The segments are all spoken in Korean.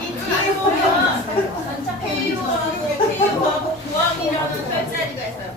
이 뒤에 보면 페이로하고 페이로하고 부항이라는 별자리가 있어요.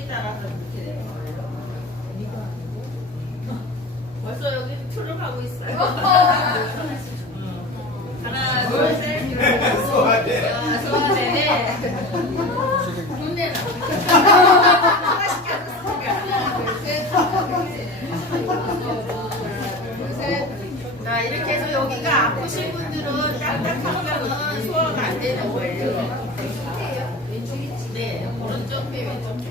위치에 따라서 그렇게 되는 거예요. 벌써 여기 트름하고 있어요. 하나, 둘, 셋. 소화대. 소화대. 눈내나. 하나 둘, 셋. 둘, 셋. 자, 이렇게 해서 여기가 아프신 분들은 딱딱하면 소화가 안 되는 거예요. 네, 오른쪽 배, 왼쪽 배.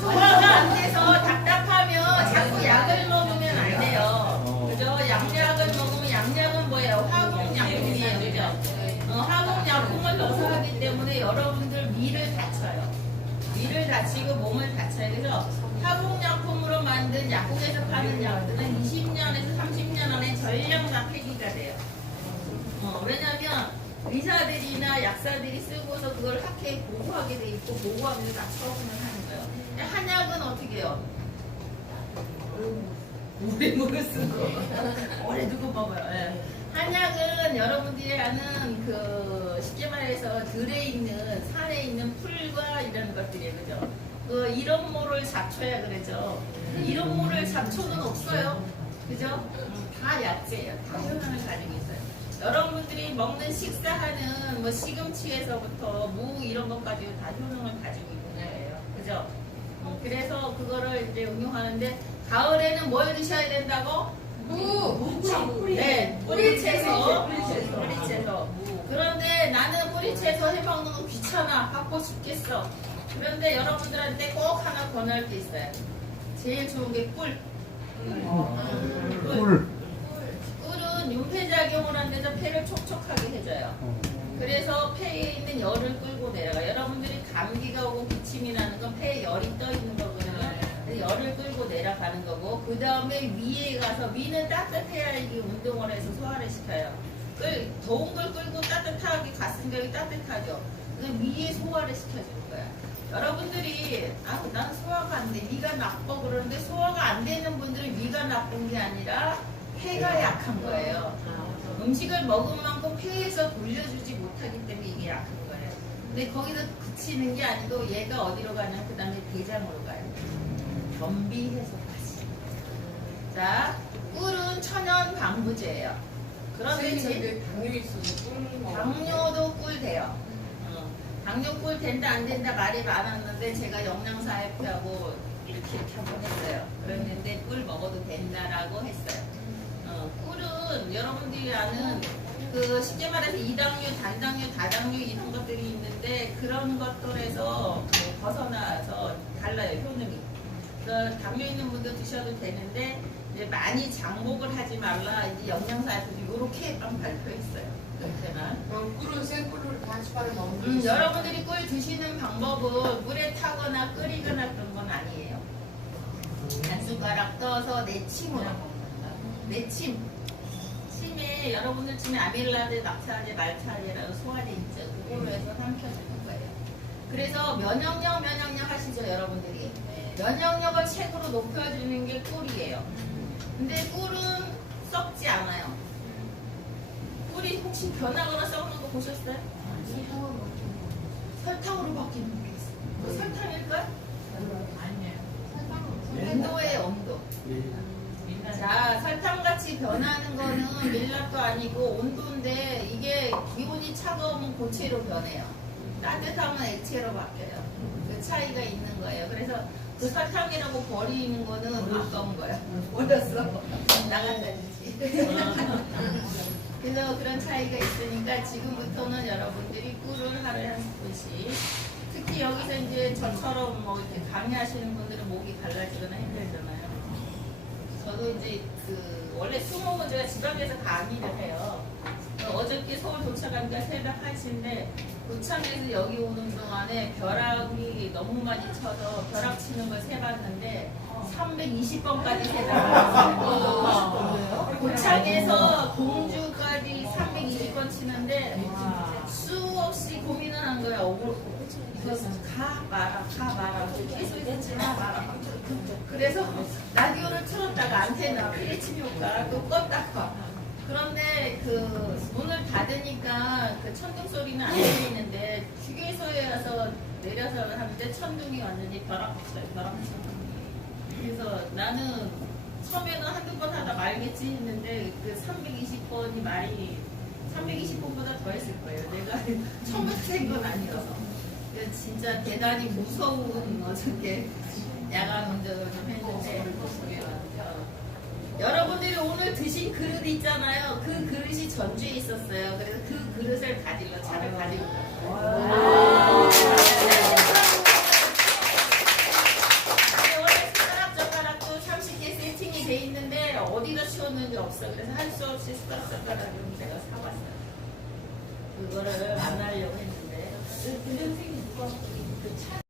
소화가 안 돼서 답답하면 자꾸 약을 먹으면 안 돼요. 그죠? 양약을 먹으면 양약은 뭐예요? 화공약품이에요. 어, 화공약품을 넣어서 하기 때문에 여러분들 위를 다쳐요. 위를 다치고 몸을 다쳐요. 그래서 화공약품으로 만든 약국에서 파는 약들은 20년에서 30년 안에 전량 다 폐기가 돼요. 어, 왜냐면 의사들이나 약사들이 쓰고서 그걸 학회에 보고하게 돼 있고 보고하면서 다 처분을 하는 거예요. 한약은 어떻게 해요? 오래 먹을 쓰고 오래 두고 먹어요. 예. 한약은 여러분들이 아는 그 쉽게 말해서 들에 있는 산에 있는 풀과 이런 것들이에요, 그죠? 그 이런 모를 잡초야 그러죠. 이런 모를 잡초는 없어요, 그죠? 음, 다 약재예요. 다 효능을 가지고 있어요. 여러분들이 먹는 식사하는 뭐 시금치에서부터 무 이런 것까지 다 효능을 가지고 있는 거예요, 그죠? 음, 그래서 그거를 이제 응용하는데 가을에는 뭘 드셔야 된다고? 무, 네, 뿌리채소, 뿌리채소. 그런데 나는 뿌리채소 해먹는 거 귀찮아, 바빠 죽겠어. 그런데 여러분들한테 꼭 하나 권할 게 있어요. 제일 좋은 게 꿀. 꿀. 꿀 그 다음에 위에 가서 위는 따뜻해야 이게 운동을 해서 소화를 시켜요. 끌, 더운 걸 끌고 따뜻하게 여기 따뜻하죠. 그 위에 소화를 시켜주는 거야. 여러분들이 아, 난 소화가 안 돼. 위가 나빠 그러는데 소화가 안 되는 분들은 위가 나쁜 게 아니라 폐가 약한 거예요. 음식을 먹은 만큼 폐에서 돌려주지 못하기 때문에 이게 약한 거예요. 근데 거기서 그치는 게 아니고 얘가 어디로 가냐면 그 다음에 대장으로 가요. 변비 해소까지. 자, 꿀은 천연 방부제예요. 그런데 제 당뇨 있어서 꿀. 당뇨도 꿀 돼요. 어, 당뇨 꿀 된다 안 된다 말이 많았는데 제가 영양사협회하고 이렇게 이렇게 한번 했어요. 그랬는데 꿀 먹어도 된다라고 했어요. 어, 꿀은 여러분들이 아는 그그 쉽게 말해서 이당류, 단당류, 다당류 이런 것들이 있는데 그런 것들에서 그 벗어나서 달라요 효능이. 그래서 당뇨 있는 분도 드셔도 되는데 이제 많이 장복을 하지 말라 이제 영양사에서 이렇게 딱 발표했어요. 그때만. 그럼 꿀은 생꿀을 다시 바로 넣으면 음, 여러분들이 꿀 드시는 방법은 물에 타거나 끓이거나 그런 건 아니에요. 한 숟가락 떠서 내침으로 내침. 침에 여러분들 침에 아밀라드, 낙차제, 말차제라고 소화제 있죠. 그걸로 해서 삼켜주는 거예요. 그래서 면역력, 면역력 하시죠, 여러분들이. 면역력을 최고로 높여주는 게 꿀이에요. 근데 꿀은 썩지 않아요. 꿀이 혹시 변하거나 썩는 거 보셨어요? 설탕으로 바뀌는 게 있어. 그 설탕일까? 온도의 온도. 자, 설탕같이 변하는 거는 밀랍도 아니고 온도인데 이게 기온이 차가우면 고체로 변해요. 따뜻하면 액체로 바뀌어요. 그 차이가 있는 거예요. 그래서 그 설탕이라고 버리는 거는 아까운 거예요. 버렸어. 나간다든지. 그래서 그런 차이가 있으니까 지금부터는 여러분들이 꿀을 하루에 한 스푼씩 특히 여기서 이제 저처럼 뭐 이렇게 강의하시는 분들은 목이 갈라지거나 힘들잖아요. 저도 이제 그 원래 수목은 제가 지방에서 강의를 해요. 어저께 서울 도착하니까 새벽 1시인데 도착해서 여기 오는 동안에 벼락이 너무 많이 쳐서 벼락 치는 걸 세봤는데 320번까지 세다가 도착해서 공주까지 320번 치는데 수없이 고민을 한 거야. 그래서 가 마라 가 마라 계속 했지만 마라 그래서 라디오를 틀었다가 안테나 피리침 효과 또 껐다가 그런데 그 문을 닫으니까 그 천둥 소리는 안 들리는데 휴게소에 와서 내려서 하는데 천둥이 완전히 벼락쳤어요 벼락쳤어요 그래서 나는 처음에는 한두 번 하다 말겠지 했는데 그 320번이 말이 320번보다 더 했을 거예요. 내가 처음부터 한건 아니어서. 진짜 대단히 무서운 어저께 야간 운전을 좀 했는데 어, 여러분들이 오늘 드신 그릇 있잖아요. 그 그릇이 전주에 있었어요. 그래서 그 그릇을 가지러 차를 가지고 갔어요. 근데 원래 숟가락 젓가락도 30개 세팅이 돼 있는데 어디다 치웠는지 없어. 그래서 할 수 없이 숟가락 젓가락을 제가 사왔어요. 그거를 안 하려고 했는데. 그 선생님 누가 그 차.